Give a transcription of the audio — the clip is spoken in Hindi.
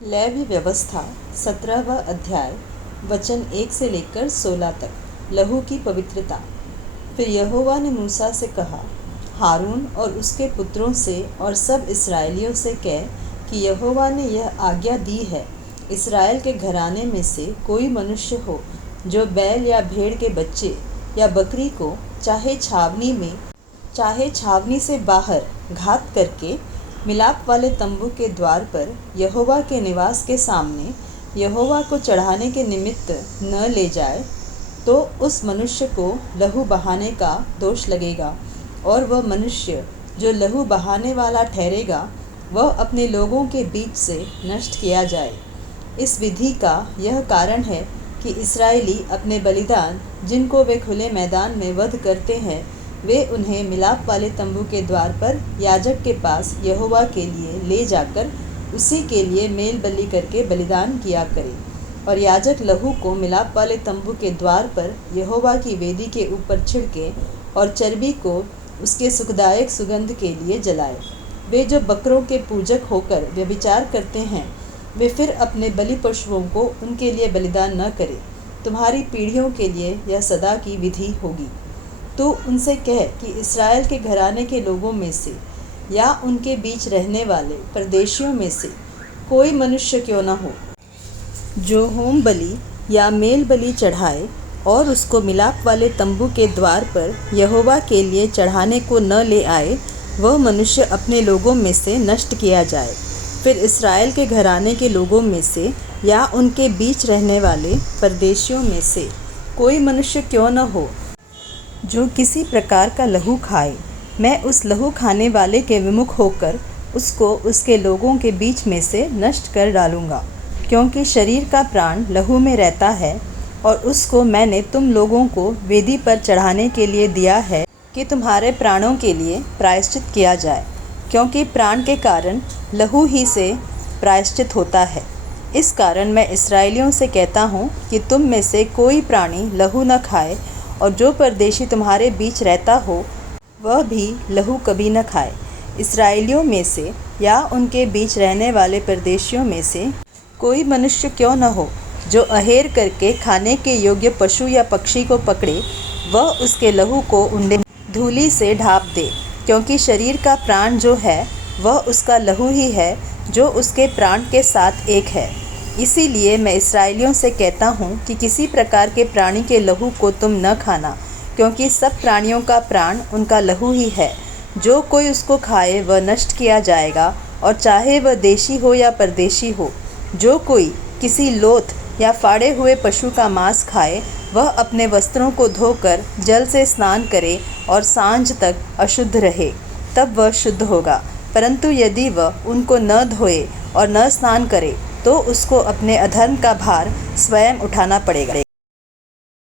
लेवी व्यवस्था 17वां अध्याय वचन 1 से लेकर 16 तक। लहू की पवित्रता। फिर यहोवा ने मूसा से कहा, हारून और उसके पुत्रों से और सब इस्राएलियों से कह कि यहोवा ने यह आज्ञा दी है, इस्राएल के घराने में से कोई मनुष्य हो जो बैल या भेड़ के बच्चे या बकरी को चाहे छावनी से बाहर घात करके मिलाप वाले तंबू के द्वार पर यहोवा के निवास के सामने यहोवा को चढ़ाने के निमित्त न ले जाए, तो उस मनुष्य को लहू बहाने का दोष लगेगा, और वह मनुष्य जो लहू बहाने वाला ठहरेगा वह अपने लोगों के बीच से नष्ट किया जाए। इस विधि का यह कारण है कि इस्राएली अपने बलिदान जिनको वे खुले मैदान में वध करते हैं, वे उन्हें मिलाप वाले तंबू के द्वार पर याजक के पास यहोवा के लिए ले जाकर उसी के लिए मेल बलि करके बलिदान किया करें। और याजक लहू को मिलाप वाले तंबू के द्वार पर यहोवा की वेदी के ऊपर छिड़के और चर्बी को उसके सुखदायक सुगंध के लिए जलाए। वे जो बकरों के पूजक होकर व्यभिचार करते हैं, वे फिर अपने बलि पशुओं को उनके लिए बलिदान न करें। तुम्हारी पीढ़ियों के लिए यह सदा की विधि होगी। तो उनसे कह कि इस्राएल के घराने के लोगों में से या उनके बीच रहने वाले परदेशियों में से कोई मनुष्य क्यों न हो जो होम बलि या मेल बलि चढ़ाए और उसको मिलाप वाले तंबू के द्वार पर यहोवा के लिए चढ़ाने को न ले आए, वह मनुष्य अपने लोगों में से नष्ट किया जाए। फिर इस्राएल के घराने के लोगों में से या उनके बीच रहने वाले परदेशियों में से कोई मनुष्य क्यों न हो जो किसी प्रकार का लहू खाए, मैं उस लहू खाने वाले के विमुख होकर उसको उसके लोगों के बीच में से नष्ट कर डालूँगा। क्योंकि शरीर का प्राण लहू में रहता है, और उसको मैंने तुम लोगों को वेदी पर चढ़ाने के लिए दिया है कि तुम्हारे प्राणों के लिए प्रायश्चित किया जाए। क्योंकि प्राण के कारण लहू ही से प्रायश्चित होता है। इस कारण मैं इस्राएलियों से कहता हूँ कि तुम में से कोई प्राणी लहू न खाए, और जो परदेशी तुम्हारे बीच रहता हो वह भी लहू कभी न खाए। इस्राएलियों में से या उनके बीच रहने वाले परदेशियों में से कोई मनुष्य क्यों न हो जो अहेर करके खाने के योग्य पशु या पक्षी को पकड़े, वह उसके लहू को उंडे धूली से ढाँप दे। क्योंकि शरीर का प्राण जो है वह उसका लहू ही है, जो उसके प्राण के साथ एक है। इसीलिए मैं इस्राएलियों से कहता हूँ कि किसी प्रकार के प्राणी के लहू को तुम न खाना, क्योंकि सब प्राणियों का प्राण उनका लहू ही है। जो कोई उसको खाए वह नष्ट किया जाएगा, और चाहे वह देशी हो या परदेशी हो। जो कोई किसी लोथ या फाड़े हुए पशु का मांस खाए, वह अपने वस्त्रों को धोकर जल से स्नान करे और सांझ तक अशुद्ध रहे, तब वह शुद्ध होगा। परंतु यदि वह उनको न धोए और न स्नान करे, तो उसको अपने अधर्म का भार स्वयं उठाना पड़ेगा।